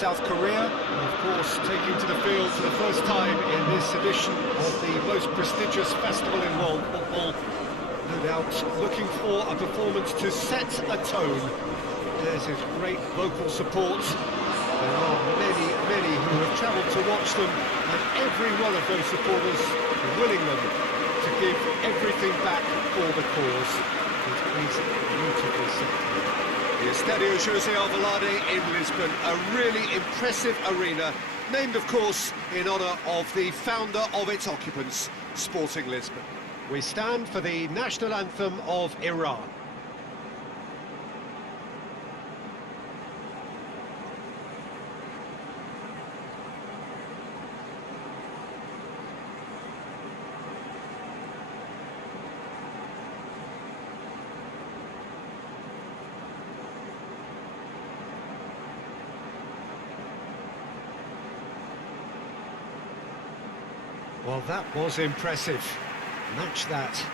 South Korea, of course, taking to the field for the first time in this edition of the most prestigious festival in world football. No doubt looking for a performance to set a tone. There's his great vocal support. There are many who have travelled to watch them, and every one of those supporters willing them to give everything back for the cause. It is beautifully set. The Estadio José Alvalade in Lisbon, a really impressive arena, named of course in honour of the founder of its occupants, Sporting Lisbon. We stand for the national anthem of Iran. Well, that was impressive. Match that.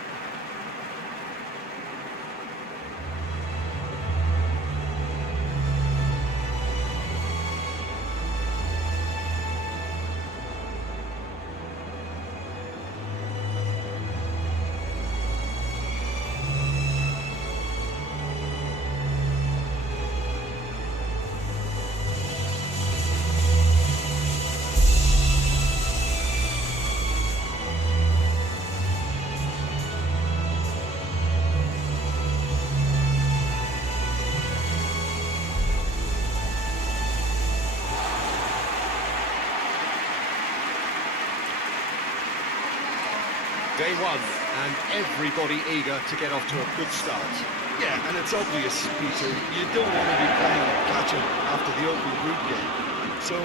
Day one, and everybody eager to get off to a good start. Yeah, and it's obvious, Peter, you don't want to be playing catch-up after the opening group game. So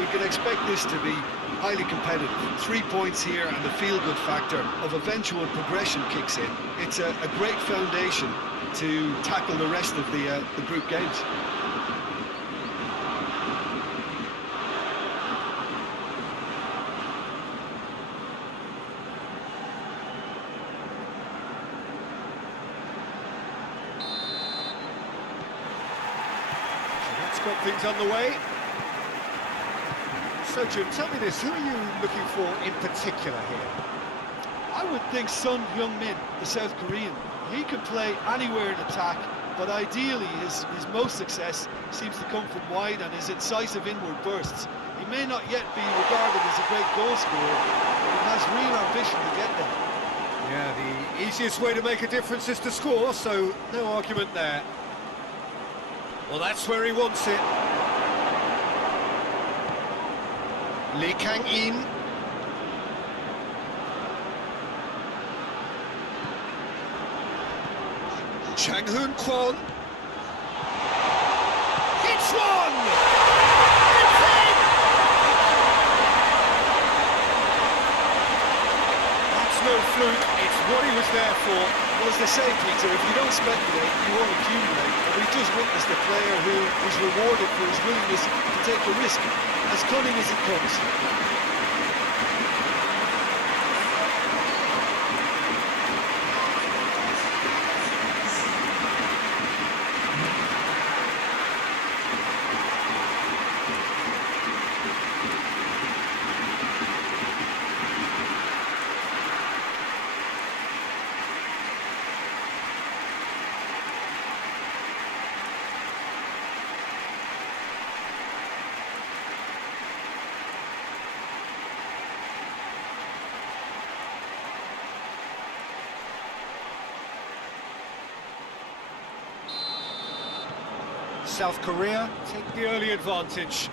we can expect this to be highly competitive. 3 points here and the feel-good factor of eventual progression kicks in. It's a great foundation to tackle the rest of the group games. Got things underway. So Jim, tell me this, who are you looking for in particular here? I would think Son Heung-min, the South Korean. He can play anywhere in attack, but ideally his most success seems to come from wide and his incisive inward bursts. He may not yet be regarded as a great goal scorer, but he has real ambition to get there. Yeah, the easiest way to make a difference is to score, so no argument there. Well, that's where he wants it. Lee Kang-in. Chang Hoon-kwon. It's one! It's in! That's no fluke, it's what he was there for. Well, as they say, Peter, if you don't speculate, you won't accumulate. And we just witnessed a player who was rewarded for his willingness to take a risk, as cunning as it comes. South Korea take the early advantage.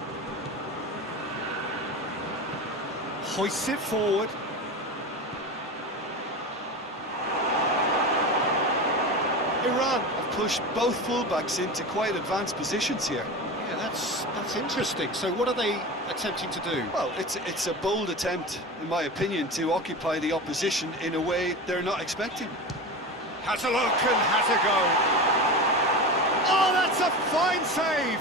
Hoists it forward. Iran have pushed both fullbacks into quite advanced positions here. Yeah, that's interesting. So what are they attempting to do? Well, it's a bold attempt, in my opinion, to occupy the opposition in a way they're not expecting. Has a look and has a go. Oh, that's a fine save!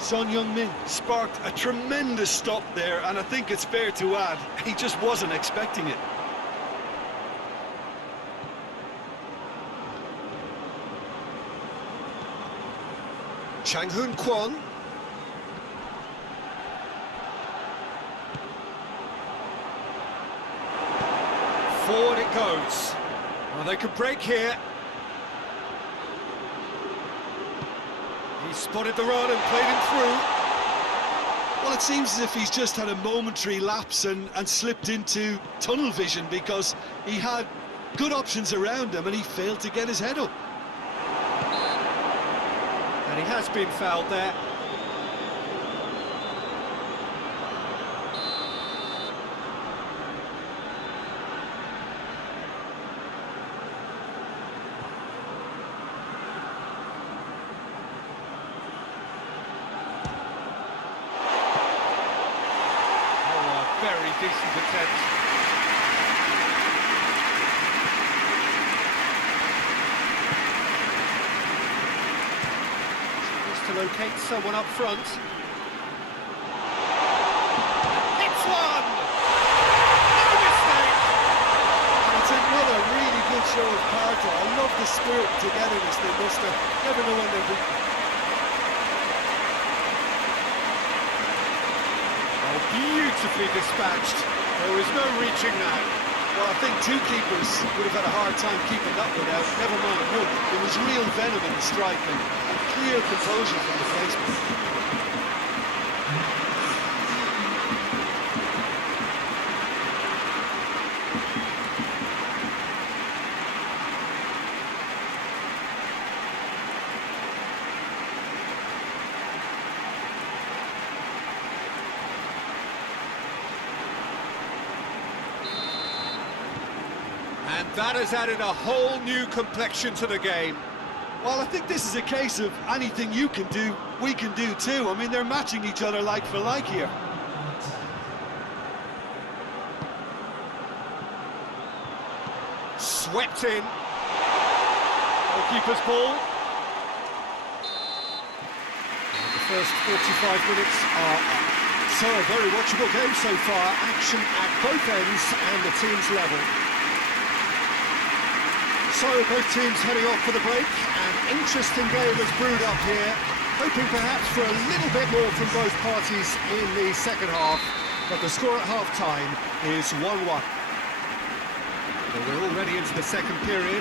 Son Heung-min sparked a tremendous stop there, and I think it's fair to add, he just wasn't expecting it. Chang Hoon-kwon. it goes. Well, they could break here. He spotted the run and played him through. Well, it seems as if he's just had a momentary lapse and slipped into tunnel vision, because he had good options around him and he failed to get his head up. And he has been fouled there. Very decent attempt. Just to locate someone up front. Hits one! No mistake! And it's another really good show of character. I love the spirit and togetherness they muster. Never know when they're beaten. Beautifully dispatched. There is no reaching that. Well, I think two keepers would have had a hard time keeping that one out, never mind one. There was real venom in the strike and clear composure from the placement. And that has added a whole new complexion to the game. Well, I think this is a case of anything you can do, we can do too. I mean, they're matching each other like for like here. Swept in. Goalkeeper's ball. And the first 45 minutes are up. So, a very watchable game so far. Action at both ends and the team's level. So, both teams heading off for the break. An interesting game has brewed up here, hoping perhaps for a little bit more from both parties in the second half, but the score at half-time is 1-1. So we're already into the second period.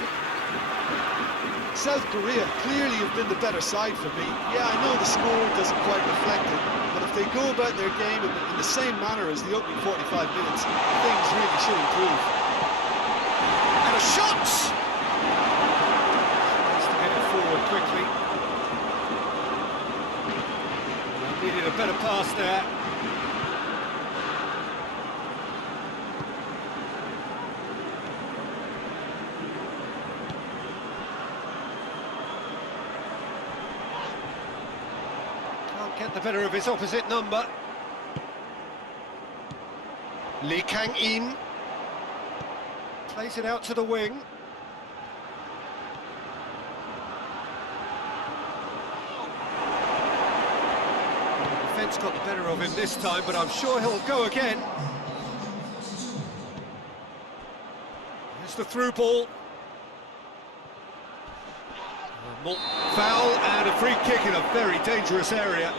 South Korea clearly have been the better side for me. Yeah, I know the score doesn't quite reflect it, but if they go about their game in the same manner as the opening 45 minutes, things really should improve. And a shot! Quickly. Needed a better pass there. Can't get the better of his opposite number. Lee Kang-in plays it out to the wing. Got the better of him this time, but I'm sure he'll go again. Here's the through ball. Foul and a free kick in a very dangerous area.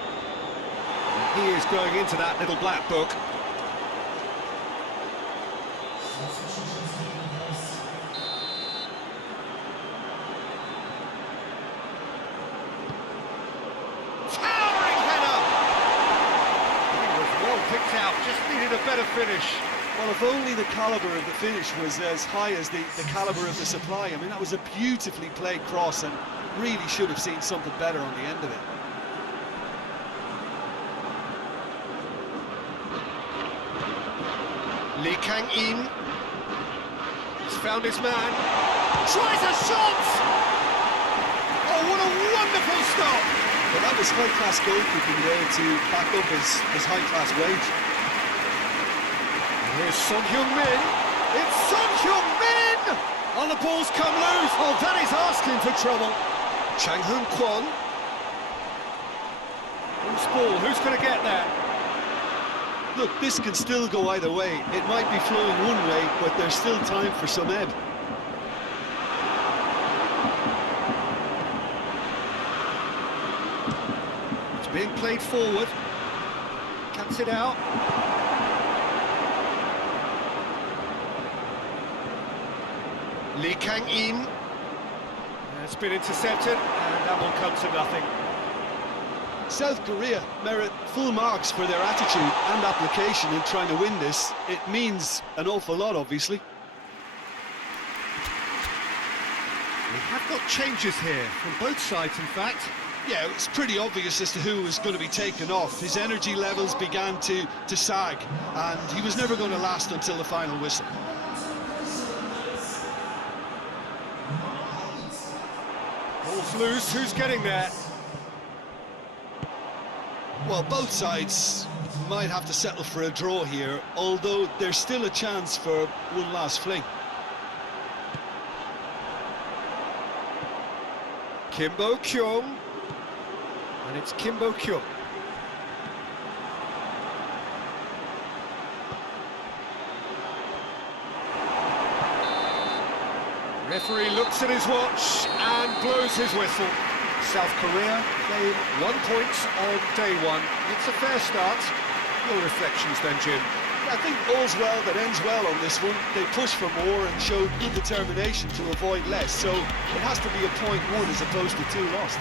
He is going into that little black book. Just needed a better finish. Well, if only the calibre of the finish was as high as the calibre of the supply. I mean, that was a beautifully played cross and really should have seen something better on the end of it. Lee Kang-in has found his man. Tries a shot! Oh, what a wonderful stop! Well, that was high-class goalkeeping there to back up his high-class wage. Here's Son Heung-min. It's Son Heung-min! And the ball's come loose. Oh, that is asking for trouble. Chang Hoon-kwon. Loose ball, who's going to get that? Look, this can still go either way. It might be flowing one way, but there's still time for some ebb. It's being played forward. Cuts it out. Lee Kang-in. It's been intercepted, and that will come to nothing. South Korea merit full marks for their attitude and application in trying to win this. It means an awful lot, obviously. We have got changes here, from both sides, in fact. Yeah, it's pretty obvious as to who was going to be taken off. His energy levels began to sag, and he was never going to last until the final whistle. Ball's loose, who's getting there? Well, both sides might have to settle for a draw here, although there's still a chance for one last fling. Kimbo Kyung. And it's Kimbo Kyung. Referee looks at his watch and blows his whistle. South Korea claim 1 point on day one. It's a fair start. Your reflections then, Jim? I think all's well that ends well on this one. They pushed for more and showed good determination to avoid less, so it has to be a point won as opposed to 2 lost.